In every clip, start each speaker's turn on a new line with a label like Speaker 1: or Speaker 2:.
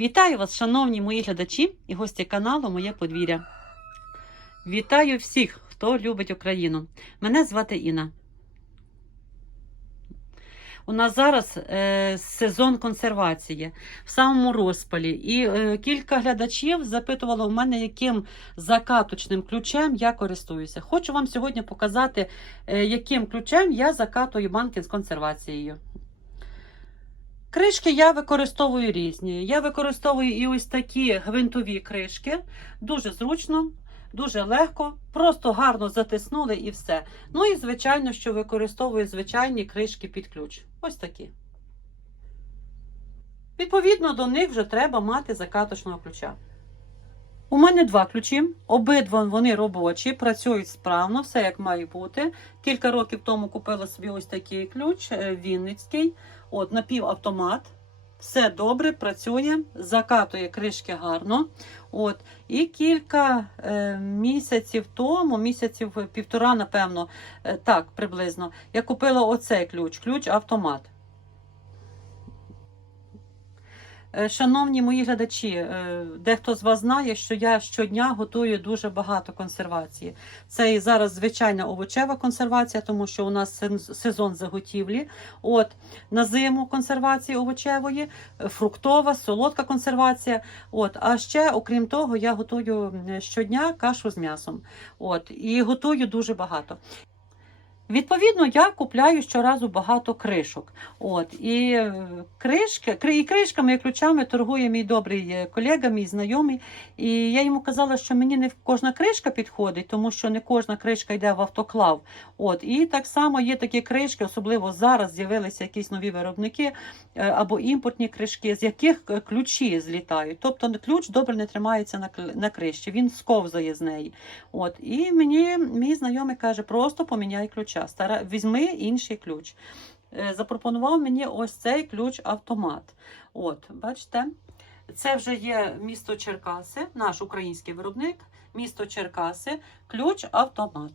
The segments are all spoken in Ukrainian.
Speaker 1: Вітаю вас, шановні мої глядачі і гості каналу Моє подвір'я. Вітаю всіх, хто любить Україну. Мене звати Інна. У нас зараз е, сезон консервації в самому розпалі. І е, кілька глядачів запитувало в мене, яким закаточним ключем я користуюся. Хочу вам сьогодні показати, е, яким ключем я закатую банки з консервацією. Кришки я використовую різні. Я використовую і ось такі гвинтові кришки. Дуже зручно, дуже легко, просто гарно затиснули і все. Ну і, звичайно, що використовую звичайні кришки під ключ. Ось такі. Відповідно, до них вже треба мати закаточного ключа. У мене два ключі. Обидва вони робочі, працюють справно, все як має бути. Кілька років тому купила собі ось такий ключ е, Вінницький. От, напівавтомат. Все добре, працює, закатує кришки гарно. От. І кілька е, місяців тому, місяців півтора, напевно, е, так, приблизно, я купила оцей ключ, ключ автомат. Е, Шановні мої глядачі, е, дехто з вас знає, що я щодня готую дуже багато консервації. Це і зараз звичайна овочева консервація, тому що у нас сезон заготівлі. От на зиму консервації овочевої, е, фруктова, солодка консервація. От, а ще, окрім того, я готую щодня кашу з м'ясом. От, і готую дуже багато. Відповідно, я купляю щоразу багато кришок. От і е, кришки, і кришками, і ключами торгує мій добрий е, колега, мій знайомий. І я йому казала, що мені не кожна кришка підходить, тому що не кожна кришка йде в автоклав. От і так само є такі кришки, особливо зараз з'явилися якісь нові виробники е, або імпортні кришки, з яких ключі злітають. Тобто ключ добре не тримається на на кришці, він сковзає з неї. От і мені мій знайомий каже: просто поміняй ключа. Стара візьми інший ключ. Е, Запропонував мені ось цей ключ автомат. От, бачите, це вже є місто Черкаси, наш український виробник, місто Черкаси, ключ автомат.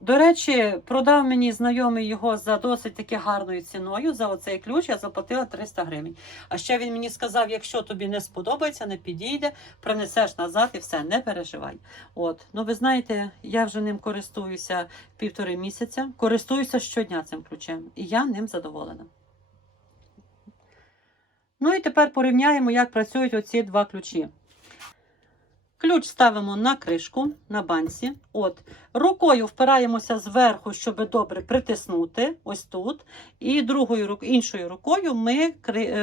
Speaker 1: До речі, продав мені знайомий його за досить таки гарною ціною. За оцей ключ я заплатила 300 гривень. А ще він мені сказав: якщо тобі не сподобається, не підійде, принесеш назад і все, не переживай. От, ну ви знаєте, я вже ним користуюся півтори місяця, користуюся щодня цим ключем, і я ним задоволена. Ну і тепер порівняємо, як працюють оці два ключі. Ключ ставимо на кришку на банці. От, рукою впираємося зверху, щоб добре притиснути, ось тут. І другою іншою рукою ми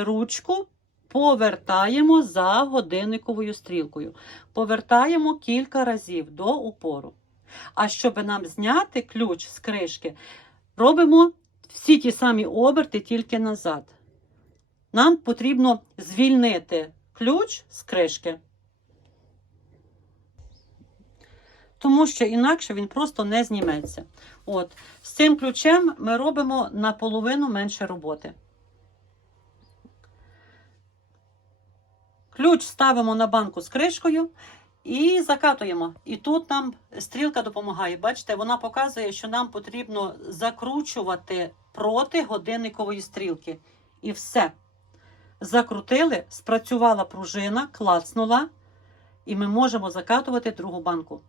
Speaker 1: ручку повертаємо за годинниковою стрілкою. Повертаємо кілька разів до упору. А щоб нам зняти ключ з кришки, робимо всі ті самі оберти, тільки назад. Нам потрібно звільнити ключ з кришки. Тому що інакше він просто не зніметься. От. З цим ключем ми робимо наполовину менше роботи. Ключ ставимо на банку з кришкою і закатуємо. І тут нам стрілка допомагає. Бачите, вона показує, що нам потрібно закручувати проти годинникової стрілки. І все. Закрутили, спрацювала пружина, клацнула, і ми можемо закатувати другу банку.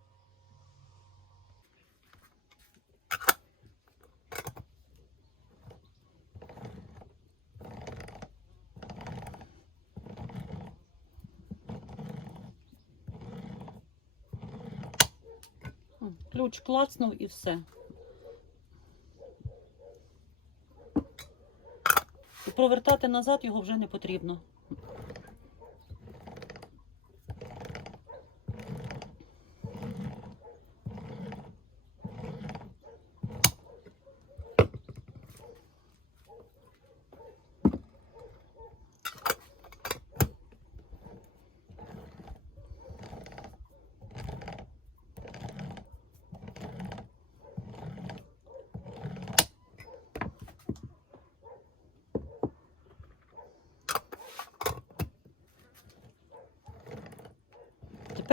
Speaker 1: Ключ клацнув і все. І провертати назад його вже не потрібно.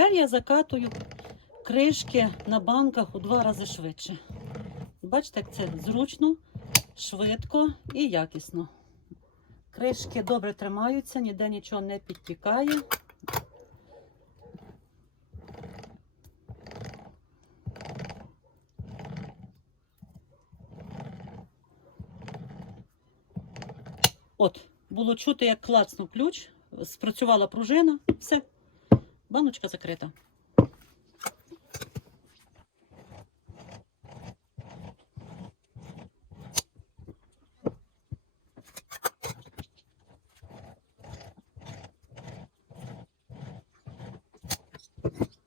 Speaker 1: Тепер я закатую кришки на банках у два рази швидше. Бачите, як це зручно, швидко і якісно. Кришки добре тримаються, ніде нічого не підтікає. От, було чути, як клацнув ключ, спрацювала пружина, все, Баночка закрита. Thank you.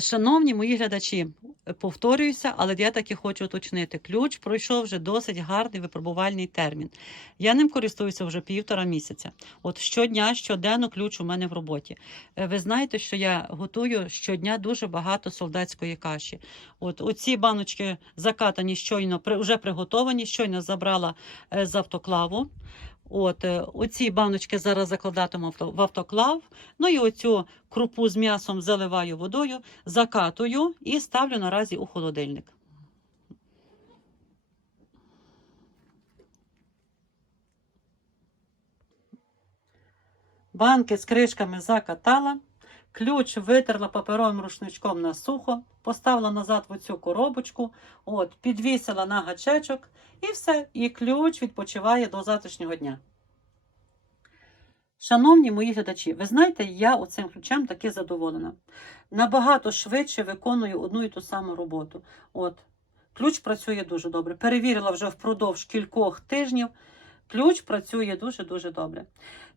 Speaker 1: Шановні мої глядачі, е, повторююся, але я таки хочу уточнити. Ключ пройшов вже досить гарний випробувальний термін. Я ним користуюся вже півтора місяця. От щодня, щоденно ключ у мене в роботі. Е, Ви знаєте, що я готую щодня дуже багато солдатської каші. От оці баночки закатані щойно вже приготовані, щойно забрала е, з автоклаву. От е, оці баночки зараз закладатиму в автоклав. Ну і оцю крупу з м'ясом заливаю водою, закатую і ставлю наразі у холодильник. Банки з кришками закатала, ключ витерла паперовим рушничком на сухо, поставила назад в оцю коробочку, от, підвісила на гачечок і все. І ключ відпочиває до завтрашнього дня. Шановні мої глядачі, ви знаєте, я оцим ключем таки задоволена. Набагато швидше виконую одну і ту саму роботу. От, ключ працює дуже добре. Перевірила вже впродовж кількох тижнів. Ключ працює дуже-дуже добре.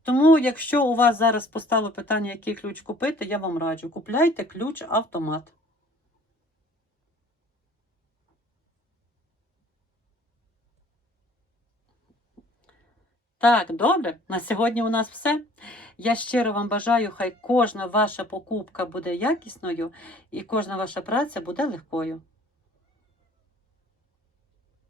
Speaker 1: Тому, якщо у вас зараз постало питання, який ключ купити, я вам раджу. Купляйте ключ автомат. Так, добре. На сьогодні у нас все. Я щиро вам бажаю, хай кожна ваша покупка буде якісною і кожна ваша праця буде легкою.